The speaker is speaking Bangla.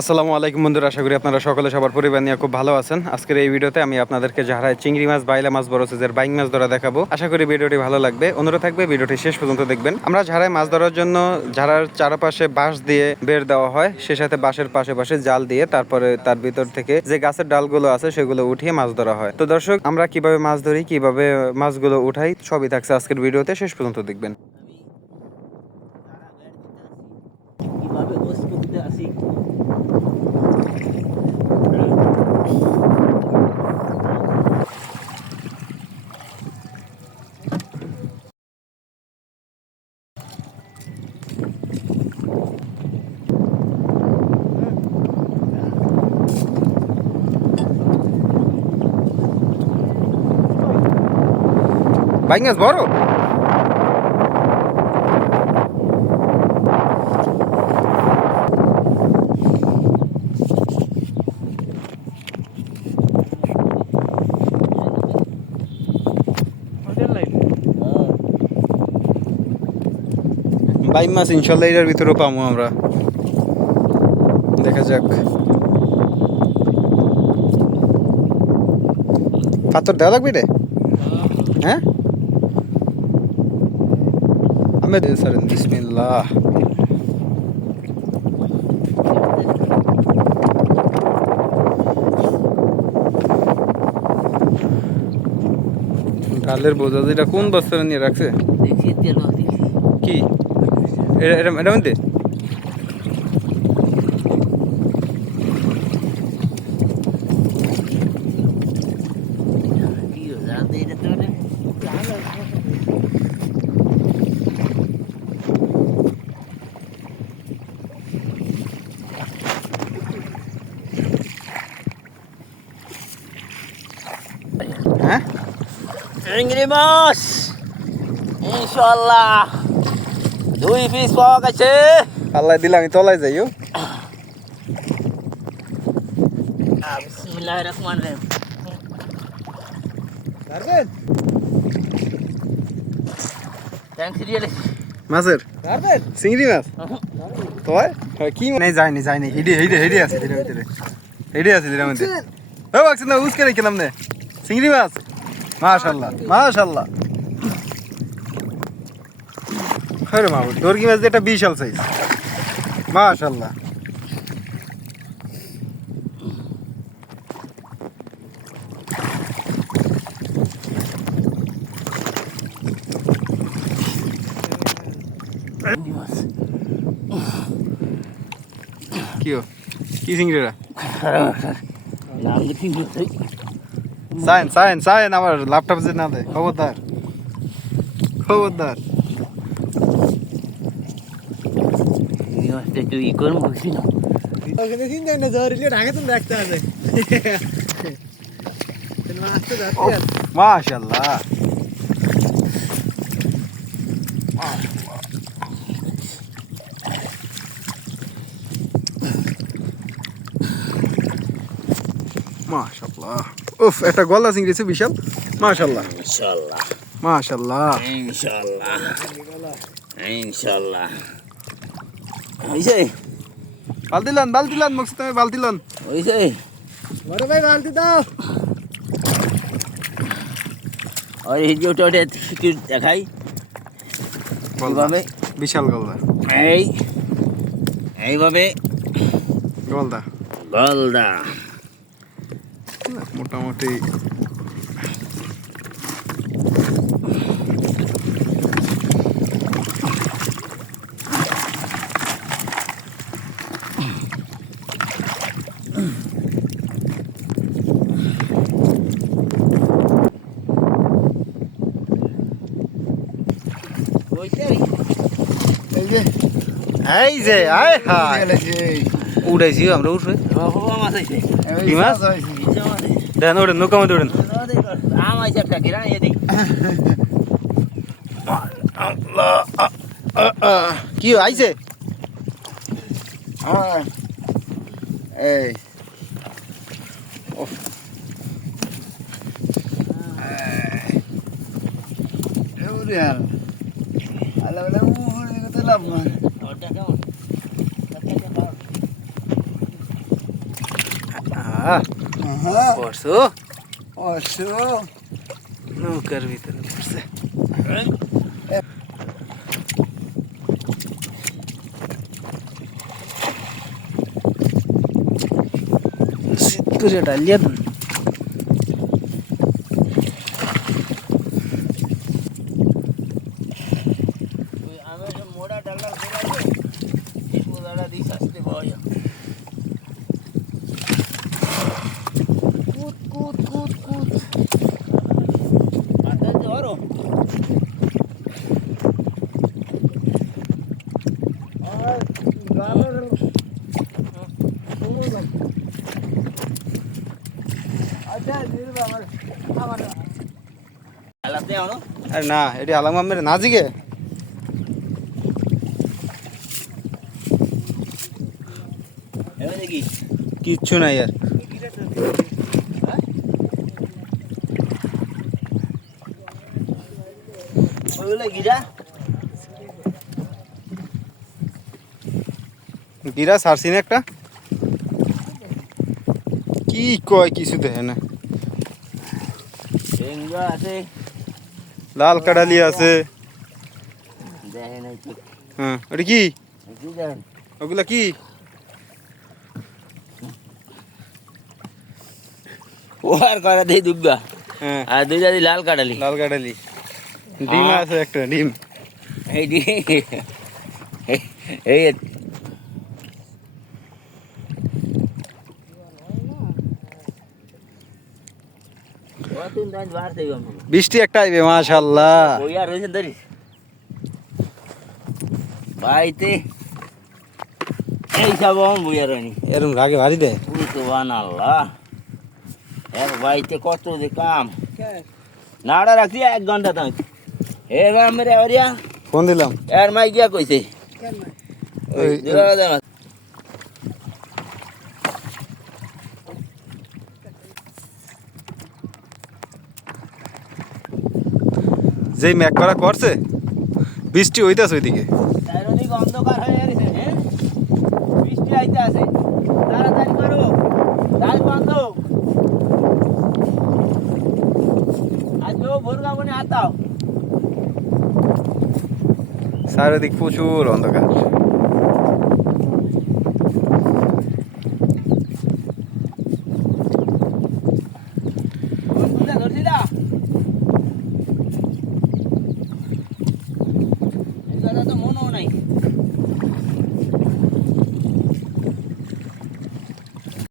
আসসালামু আলাইকুম বন্ধুরা, আশা করি আপনারা সকলে সবার পরিবার নিয়ে খুব ভালো আছেন। আজকের এই ভিডিওতে আমি আপনাদেরকে ঝাড়ায় চিংড়ি মাছ, বাইলা মাছ, বড় সাইজের বাইং মাছ ধরা দেখাবো। আশা করি ভিডিওটি ভালো লাগবে। অনুরোধ থাকবে ভিডিওটি শেষ পর্যন্ত দেখবেন। আমরা ঝাড়ায় মাছ ধরার জন্য ঝাড়ার চারপাশে বাঁশ দিয়ে বের দেওয়া হয়, সে সাথে বাঁশের পাশে জাল দিয়ে তারপরে তার ভিতর থেকে যে গাছের ডালগুলো আছে সেগুলো উঠিয়ে মাছ ধরা হয়। তো দর্শক, আমরা কিভাবে মাছ ধরি, কিভাবে মাছগুলো উঠাই, সবই থাকছে আজকের ভিডিওতে, শেষ পর্যন্ত দেখবেন। কিভাবে গোস করতে আসি বাইং মাছ বড় বাইং মাছ ইনশাল্লাহ এর ভিতরেও পাবো আমরা, দেখা যাক। পাথর দেওয়া লাগবে রে, হ্যাঁ আমি স্যার বিসমিল্লাহ। ডালের বোঝা যেটা কোন বস্তা নিয়ে রাখছে দেখি তেল দেখি কি এটা মধ্যে কি জানতে এটা তো রে হ্যাঁ চিংড়ি মাছ ইনশাআল্লাহ 2 পিস পাওয়া গেছে। আল্লাহ দিলে আমি তলায় যাইও। বিসমিল্লাহির রহমানির রহিম। পারবেন ট্যাঙ্ক সিরিয়ালে মাছের পারবেন চিংড়ি মাছ তোয় কি মানে যায়নি হেডে আছে এর ভিতরে, হেডে আছে এর মধ্যে। ও বাক্স না উসকে রেখলাম না চিংড়ি মাছ, মাশাআল্লাহ। আরে মাবুদ, দর্গি মাছ এটা বিশাল সাইজ, মাশাআল্লাহ। চিংড়ি মাছ কি চিংড়িরা নাম দেখি বুঝতে সাইন আমার ল্যাপটপ যে না দেয়, খবরদার। চিংড়ি মাছটা একটু ই করবো বুঝি না ওখানে চিন্তা না ধরিলে ঢাকা তুমি দেখতে হবে মাছটা ধরতে আছে মাশাআল্লাহ। মাশাআল্লাহ, উফ একটা গলা চিংড়ি আছে বিশাল, মাশাআল্লাহ মাশাআল্লাহ। ইনশাআল্লাহ হইছে বালতি লন মুখে তুমি বালতি লন। হইছে বড় ভাই বালতি দাও। আর এই যে ওটা দেখাই কিভাবে বিশাল গলদা, এইভাবে গলদা গলদা মোটামুটি। হইছে এই যে আয় হায় উড়াইছি আমরা উঠবে। বাবা মাছ হইছে কি মাছ দেন, ওড়েন নৌকা মধ্যে ওড়েন। আম আইছে একটা গিরা এদিক কি আইছে এই Real. Alam mo, hindi ko ito alam. ওটা কেমন পড়ছো অশো নৌকার ভিতরে পড়ছে তুই ডালিয়া দেন মোড়া ডালা দিস আসতে পাওয়া কুত কুত কুত কুত আটাতে ওরো আর গ্রামের আচ্ছা নির্বা আমার আলাতে আনো আরে না এটি আলাম আমের নাজিকে এবার দেখি কিচ্ছু নাই আর ওগুলো গিরা গিরা সারছি না একটা কি কয় কিছু দেখে না টেঙ্গা আছে লাল কাডালি আছে দেখে নাই তো হ্যাঁ ওটা কি কি দেখেন ওগুলা কি ওয়ার করা দেই দুব্বা হ্যাঁ আর দুই জাতি লাল কাটালি লাল কাডালি ডিম আছে একটা ডিম এই দি এই কতদিন দাঁত বাড়তে গেল বৃষ্টি একটা আইবে মাশাআল্লাহ ওই আর রয়েছেন ধরিস বাইতে এই সব বুঝার হয়নি এরম রাগে ভারী দেয় পুরো তো বানাল্লাহ এক বাইতে কত যে কাম নাড়া রাখছি 1 ঘন্টা তাই এবার মেরে আরিয়া ফোন দিলাম এর মাই গিয়া কইছে কেন ওই জোড়া দাও যেই ম্যাক করা করছে বৃষ্টি হইতাছে ওইদিকে চারিদিক অন্ধকার হয়ে গেছে হ্যাঁ বৃষ্টি আইতে আছে তাড়াতাড়ি করো গাছ বন্ধ আজ ভোরগা মনে আতাও চারিদিক প্রচুর অন্ধকার